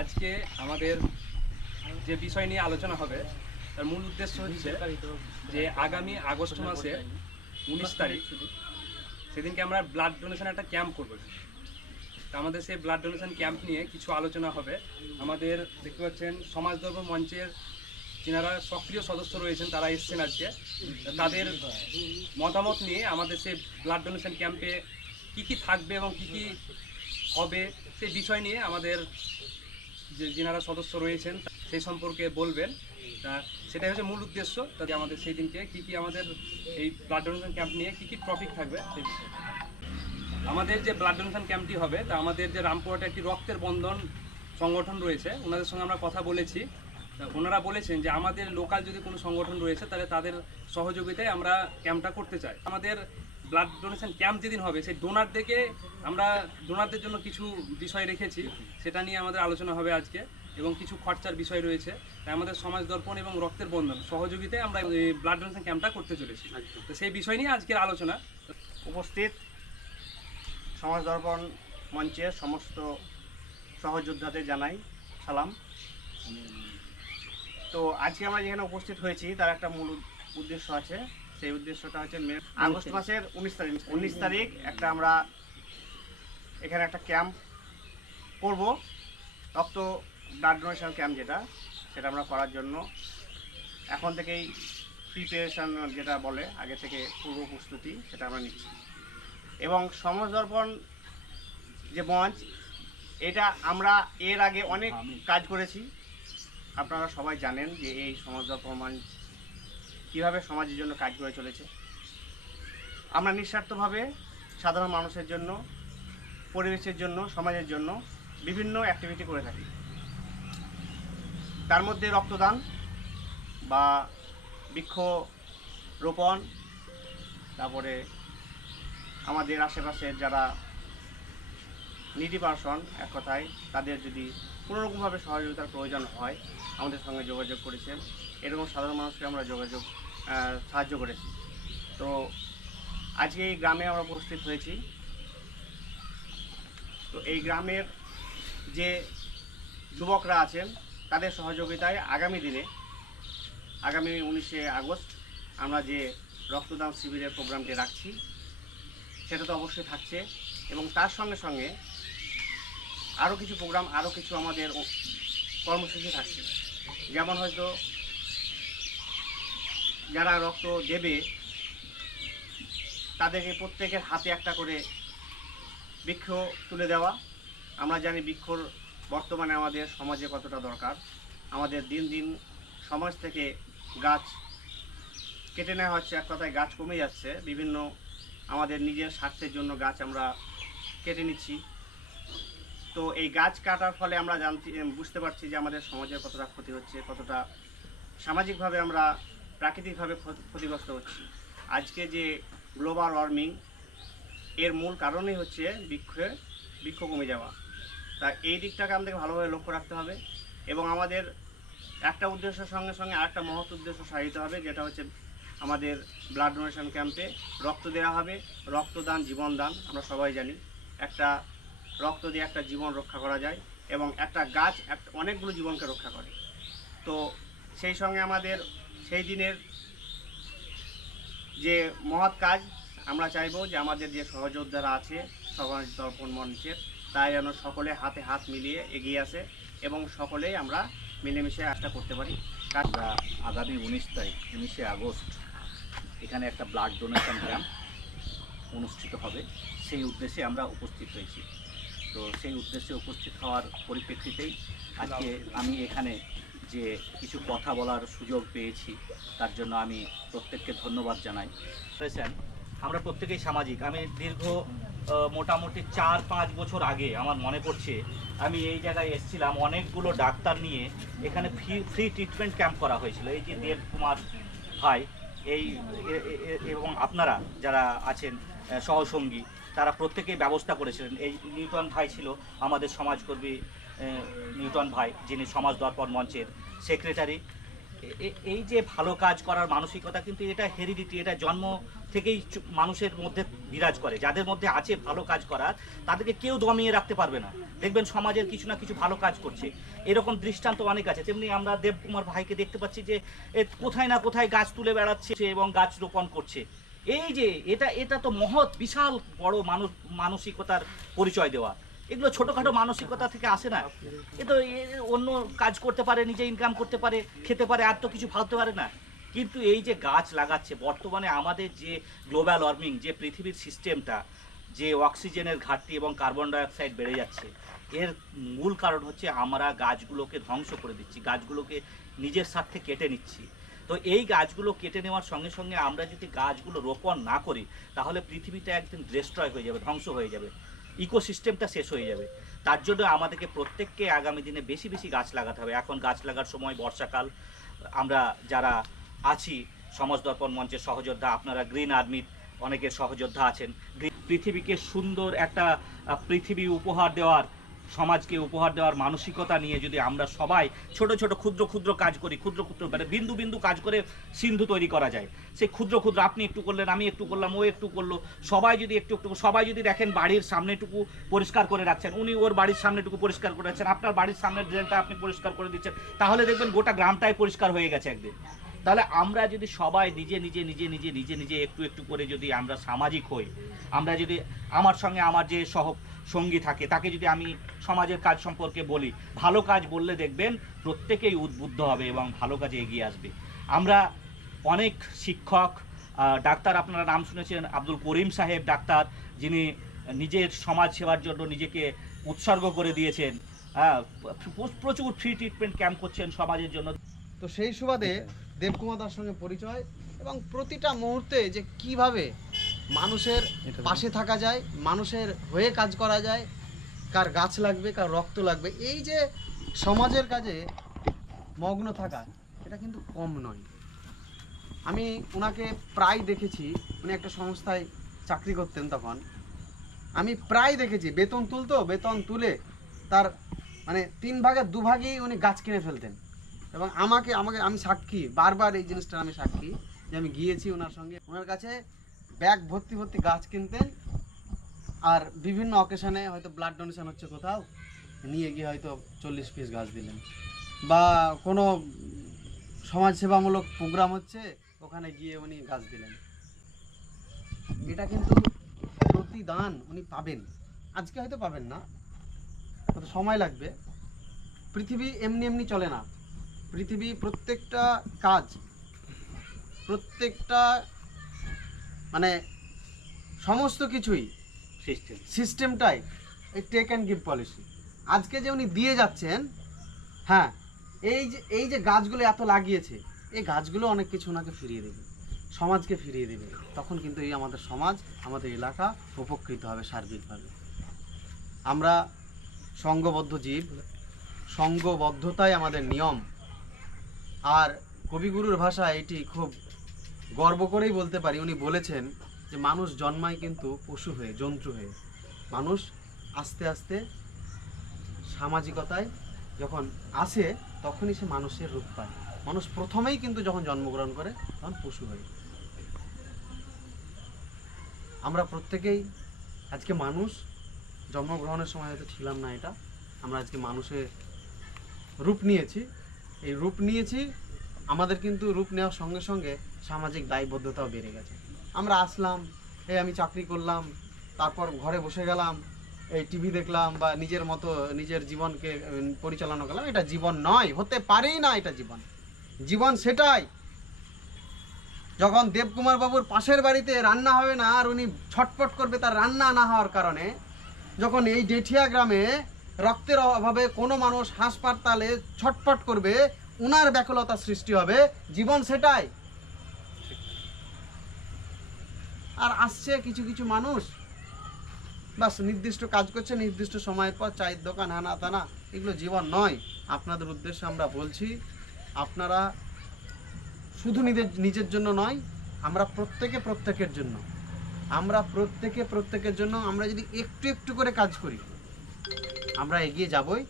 আজকে আমাদের যে বিষয় নিয়ে আলোচনা হবে, তার মূল উদ্দেশ্য হচ্ছে যে আগামী আগস্ট মাসে উনিশ তারিখ, সেদিনকে আমরা ব্লাড ডোনেশন একটা ক্যাম্প করব। আমাদের সেই ব্লাড ডোনেশন ক্যাম্প নিয়ে কিছু আলোচনা হবে। আমাদের দেখতে পাচ্ছেন সমাজধর্ম মঞ্চের যিনারা সক্রিয় সদস্য রয়েছেন, তারা এসছেন আজকে। তাদের মতামত নিয়ে আমাদের সেই ব্লাড ডোনেশন ক্যাম্পে কী কী থাকবে এবং কী কী হবে, সেই বিষয় নিয়ে আমাদের যে যিনারা সদস্য রয়েছেন, সেই সম্পর্কে বলবেন। তা সেটাই হচ্ছে মূল উদ্দেশ্য, তাতে আমাদের সেই দিনকে কী কী আমাদের এই ব্লাড ডোনেশন ক্যাম্প নিয়ে কী কী টপিক থাকবে সেই বিষয়ে। আমাদের যে ব্লাড ডোনেশন ক্যাম্পটি হবে, তা আমাদের যে রামপুরহাটে একটি রক্তের বন্ধন সংগঠন রয়েছে, ওনাদের সঙ্গে আমরা কথা বলেছি। ওনারা বলেছেন যে আমাদের লোকাল যদি কোনো সংগঠন রয়েছে, তাহলে তাদের সহযোগিতায় আমরা ক্যাম্পটা করতে চাই। আমাদের ব্লাড ডোনেশন ক্যাম্প যেদিন হবে সেই ডোনারদেরকে আমরা ডোনারদের জন্য কিছু বিষয় রেখেছি। সেটা নিয়ে আমাদের আলোচনা হবে আজকে এবং কিছু খরচার বিষয় রয়েছে। তাই আমাদের সমাজ দর্পণ এবং রক্তের বন্ধন সহযোগিতায় আমরা এই ব্লাড ডোনেশন ক্যাম্পটা করতে চলেছি। তো সেই বিষয় নিয়ে আজকের আলোচনা। উপস্থিত সমাজ দর্পণ মঞ্চের সমস্ত সহযোদ্ধাদের জানাই সালাম। তো আজকে আমরা যেখানে উপস্থিত হয়েছি তার একটা মূল উদ্দেশ্য আছে। সেই উদ্দেশ্যটা হচ্ছে মে- আগস্ট মাসের উনিশ তারিখ। উনিশ তারিখ একটা আমরা এখানে একটা ক্যাম্প করব। রক্ত ব্লাড ডোনেশন ক্যাম্প যেটা সেটা আমরা করার জন্য। এখন থেকেই প্রিপারেশন যেটা বলে আগে থেকে পূর্ব প্রস্তুতি সেটা আমরা নিচ্ছি। এবং সমাজ দর্পণ যে মঞ্চ এটা আমরা এর আগে অনেক কাজ করেছি। আপনারা সবাই জানেন যে এই সমাজ দর্পণ মঞ্চ কীভাবে সমাজের জন্য কাজ করে চলেছে? আমরা নিঃস্বার্থভাবে সাধারণ মানুষের জন্য, পরিবেশের জন্য, সমাজের জন্য বিভিন্ন অ্যাক্টিভিটি করে থাকি। তার মধ্যে রক্তদান বা বৃক্ষ রোপণ তারপরে আমাদের আশেপাশের যারা নিডি পার্সন এক কথায়, তাদের যদি কোনোরকমভাবে সহযোগিতার প্রয়োজন হয়, আমাদের সঙ্গে যোগাযোগ করেছেন। এরকম সাধারণ মানুষকে আমরা যোগাযোগ সাহায্য করেছি। তো আজকে এই গ্রামে আমরা উপস্থিত হয়েছি। তো এই গ্রামের যে যুবকরা আছেন, তাদের সহযোগিতায় আগামী দিনে, আগামী উনিশে আগস্ট আমরা যে রক্তদান শিবিরের প্রোগ্রামটি রাখছি, সেটা তো অবশ্যই থাকছে এবং তার সঙ্গে সঙ্গে আরও কিছু প্রোগ্রাম আরও কিছু আমাদের কর্মসূচি থাকছে। যেমন হয়তো যারা রক্ত দেবে, তাদেরকে প্রত্যেকের হাতে একটা করে বৃক্ষ তুলে দেওয়া। আমরা জানি বৃক্ষর বর্তমানে আমাদের সমাজে কতটা দরকার। আমাদের দিন দিন সমাজ থেকে গাছ কেটে নেওয়া হচ্ছে, এক কথায় গাছ কমে যাচ্ছে। বিভিন্ন আমাদের নিজের স্বার্থের জন্য গাছ আমরা কেটে নিচ্ছি। তো এই গাছ কাটার ফলে আমরা জানতে, বুঝতে পারছি যে আমাদের সমাজের কতটা ক্ষতি হচ্ছে, কতটা সামাজিকভাবে আমরা প্রাকৃতিকভাবে ক্ষত- ক্ষতিগ্রস্ত হচ্ছি। আজকে যে গ্লোবাল ওয়ার্মিং, এর মূল কারণই হচ্ছে বৃক্ষের, বৃক্ষ কমে যাওয়া। তা এই দিকটাকে আমাদেরকে ভালোভাবে লক্ষ্য রাখতে হবে এবং আমাদের একটা উদ্দেশ্যের সঙ্গে সঙ্গে আরেকটা মহৎ উদ্দেশ্য সাহিত হবে, যেটা হচ্ছে আমাদের ব্লাড ডোনেশন ক্যাম্পে রক্ত দেওয়া হবে। রক্তদান, জীবনদান, আমরা সবাই জানি। একটা রক্ত দিয়ে একটা জীবন রক্ষা করা যায় এবং একটা গাছ অনেকগুলো জীবনকে রক্ষা করে। তো সেই সঙ্গে আমাদের সেই দিনের যে মহৎ কাজ, আমরা চাইব যে আমাদের যে সহযোদ্ধারা আছে সমাজ দর্পণ মঞ্চের তাই যেন সকলে হাতে হাত মিলিয়ে এগিয়ে আসে এবং সকলেই আমরা মিলেমিশে কাজটা করতে পারি। আমরা আগামী উনিশ তারিখ, উনিশে আগস্ট এখানে একটা ব্লাড ডোনেশন ক্যাম্প অনুষ্ঠিত হবে। সেই উদ্দেশ্যে আমরা উপস্থিত হয়েছি। তো সেই উদ্দেশ্যে উপস্থিত হওয়ার পরিপ্রেক্ষিতেই আজকে আমি এখানে যে কিছু কথা বলার সুযোগ পেয়েছি, তার জন্য আমি প্রত্যেককে ধন্যবাদ জানাই। বলেছেন আমরা প্রত্যেকেই সামাজিক। আমি দীর্ঘ মোটামুটি চার পাঁচ বছর আগে আমার মনে পড়ছে, আমি এই জায়গায় এসেছিলাম, অনেকগুলো ডাক্তার নিয়ে এখানে ফ্রি ফ্রি ট্রিটমেন্ট ক্যাম্প করা হয়েছিল। এই যে দেব কুমার ভাই, এই এবং আপনারা যারা আছেন সহসঙ্গী, তারা প্রত্যেকেই ব্যবস্থা করেছিলেন। এই নিউটন ভাই ছিল আমাদের সমাজকর্মী নিউটন ভাই, যিনি সমাজ দর্পণ মঞ্চের সেক্রেটারি এই যে ভালো কাজ করার মানসিকতা কিন্তু এটা হেরিডিটি এটা জন্ম থেকেই মানুষের মধ্যে বিরাজ করে। যাদের মধ্যে আছে ভালো কাজ করার, তাদেরকে কেউ দমিয়ে রাখতে পারবে না। দেখবেন সমাজের কিছু না কিছু ভালো কাজ করছে। এরকম দৃষ্টান্ত অনেক আছে। তেমনি আমরা দেবকুমার ভাইকে দেখতে পাচ্ছি যে কোথায় না কোথায় গাছ তুলে বেড়াচ্ছে এবং গাছ রোপণ করছে। এই যে, এটা এটা তো মহৎ, বিশাল বড় মানুষ, মানসিকতার পরিচয় দেওয়া। এগুলো ছোটোখাটো মানসিকতা থেকে আসে না। এ তো অন্য কাজ করতে পারে, নিজে ইনকাম করতে পারে, খেতে পারে, আর তো কিছু ভাবতে পারে না। কিন্তু এই যে গাছ লাগাচ্ছে, বর্তমানে আমাদের যে গ্লোবাল ওয়ার্মিং যে পৃথিবীর সিস্টেমটা যে অক্সিজেনের ঘাটতি এবং কার্বন ডাইঅক্সাইড বেড়ে যাচ্ছে, এর মূল কারণ হচ্ছে আমরা গাছগুলোকে ধ্বংস করে দিচ্ছি, গাছগুলোকে নিজের স্বার্থে কেটে নিচ্ছি। তো এই গাছগুলো কেটে নেওয়ার সঙ্গে সঙ্গে আমরা যদি গাছগুলো রোপণ না করি, তাহলে পৃথিবীটা একদিন ডিস্ট্রয় হয়ে যাবে, ধ্বংস হয়ে যাবে। ইকোসিস্টেমটা শেষ হয়ে যাবে। তার জন্য আমাদেরকে প্রত্যেককে আগামী দিনে বেশি বেশি গাছ লাগাতে হবে। এখন গাছ লাগার সময় বর্ষাকাল, আমরা যারা আছি, সমাজ দর্পণ মঞ্চের সহযোদ্ধা, আপনারা গ্রিন আর্মির অনেকের সহযোদ্ধা আছেন। পৃথিবীকে সুন্দর একটা পৃথিবী উপহার দেওয়ার সমাজকে উপহার দেওয়ার মানসিকতা নিয়ে যদি আমরা সবাই ছোট ছোট ক্ষুদ্র ক্ষুদ্র কাজ করি, ক্ষুদ্র ক্ষুদ্র মানে বিন্দু বিন্দু কাজ করে সিন্ধু তৈরি করা যায়। সেই ক্ষুদ্র ক্ষুদ্র, আপনি একটু করলেন, আমি একটু করলাম, ও একটু করল, সবাই যদি একটু একটু, সবাই যদি দেখেন বাড়ির সামনেটুকু পরিষ্কার করে রাখছেন, উনি ওর বাড়ির সামনেটুকু পরিষ্কার করে রাখছেন, আপনার বাড়ির সামনের ড্রেনটা আপনি পরিষ্কার করে দিচ্ছেন, তাহলে দেখবেন গোটা গ্রামটাই পরিষ্কার হয়ে গেছে একদিন। তাহলে আমরা যদি সবাই নিজে নিজে নিজে নিজে নিজে নিজে একটু একটু করে যদি আমরা সামাজিক হই, আমরা যদি আমার সঙ্গে আমার যে সহ সঙ্গী থাকে। তাকে যদি আমি সমাজের কাজ সম্পর্কে বলি ভালো কাজ বললে দেখবেন প্রত্যেকেই উদ্বুদ্ধ হবে এবং ভালো কাজে এগিয়ে আসবে। আমরা অনেক শিক্ষক ডাক্তার আপনারা নাম শুনেছেন আব্দুল করিম সাহেব ডাক্তার যিনি নিজের সমাজ সেবার জন্য নিজেকে উৎসর্গ করে দিয়েছেন। হ্যাঁ প্রচুর ফ্রি ট্রিটমেন্ট ক্যাম্প করছেন সমাজের জন্য। তো সেই সুবাদে দেবকুমার দার সঙ্গে পরিচয় এবং প্রতিটা মুহূর্তে যে কীভাবে মানুষের পাশে থাকা যায় মানুষের হয়ে কাজ করা যায় কার গাছ লাগবে কার রক্ত লাগবে। এই যে সমাজের কাজে মগ্ন থাকা এটা কিন্তু কম নয়। আমি ওনাকে প্রায় দেখেছি উনি একটা সংস্থায় চাকরি করতেন তখন। আমি প্রায় দেখেছি বেতন তুলতো বেতন তুলে তার মানে তিন ভাগের দু ভাগেই উনি গাছ কিনে ফেলতেন। এবং আমাকে আমাকে আমি সাক্ষী বারবার এই জিনিসটার আমি সাক্ষী যে আমি গিয়েছি ওনার সঙ্গে। ওনার কাছে ব্যাগ ভর্তি ভর্তি গাছ কিনতেন। আর বিভিন্ন অকেশনে হয়তো ব্লাড ডোনেশন হচ্ছে কোথাও, নিয়ে গিয়ে হয়তো চল্লিশ পিস গাছ দিলেন। বা কোনো সমাজসেবামূলক প্রোগ্রাম হচ্ছে, ওখানে গিয়ে উনি গাছ দিলেন। এটা কিন্তু প্রতিদান উনি পাবেন। আজকে হয়তো পাবেন না হয়তো সময় লাগবে? পৃথিবী এমনি এমনি চলে না। পৃথিবী প্রত্যেকটা কাজ, প্রত্যেকটা মানে সমস্ত কিছুই সিস্টেম সিস্টেমটাই এই টেক অ্যান্ড গিভ পলিসি আজকে যে উনি দিয়ে যাচ্ছেন হ্যাঁ এই যে এই যে গাছগুলো এত লাগিয়েছে এই গাছগুলো অনেক কিছু ওনাকে ফিরিয়ে দেবে সমাজকে ফিরিয়ে দেবে। তখন কিন্তু এই আমাদের সমাজ আমাদের এলাকা উপকৃত হবে সার্বিকভাবে। আমরা সঙ্গবদ্ধ জীব সঙ্গবদ্ধতাই আমাদের নিয়ম। আর কবিগুরুর ভাষা এটি খুব গর্ব করেই বলতে পারি, উনি বলেছেন যে মানুষ জন্মায় কিন্তু পশু হয়ে, জন্তু হয়ে। মানুষ আস্তে আস্তে সামাজিকতায় যখন আসে, তখনই সে মানুষের রূপ পায়। মানুষ প্রথমেই কিন্তু যখন জন্মগ্রহণ করে, তখন পশু হয়ে। আমরা প্রত্যেকেই আজকে মানুষ, জন্মগ্রহণের সময় হয়তো ছিলাম না এটা। আমরা আজকে মানুষের রূপ নিয়েছি। এই রূপ নিয়েছি আমাদের কিন্তু রূপ নেওয়ার সঙ্গে সঙ্গে সামাজিক দায়বদ্ধতাও বেড়ে গেছে। আমরা আসলাম এই আমি চাকরি করলাম, তারপর ঘরে বসে গেলাম, এই টিভি দেখলাম বা নিজের মতো, নিজের জীবনকে পরিচালনা করলাম। এটা জীবন নয়, হতে পারেই না এটা জীবন। জীবন সেটাই। যখন দেবকুমার বাবুর পাশের বাড়িতে রান্না হবে না, আর উনি ছটপট করবে তার রান্না না হওয়ার কারণে, যখন এই ডেঠিয়া গ্রামে রক্তের অভাবে কোনো মানুষ হাসপাতালে ছটপট করবে উনার ব্যাকুলতা সৃষ্টি হবে, জীবন সেটাই। আর আসছে কিছু কিছু মানুষ, বাস নির্দিষ্ট কাজ করছে, নির্দিষ্ট সময়ের পর চায়ের দোকান, হানা তানা, এগুলো জীবন নয়। আপনাদের উদ্দেশ্যে আমরা বলছি, আপনারা শুধু নিজের নিজের জন্য নয়, আমরা প্রত্যেকে প্রত্যেকের জন্য। আমরা প্রত্যেকে প্রত্যেকের জন্য, আমরা যদি একটু একটু করে কাজ করি, আমরা এগিয়ে যাবই।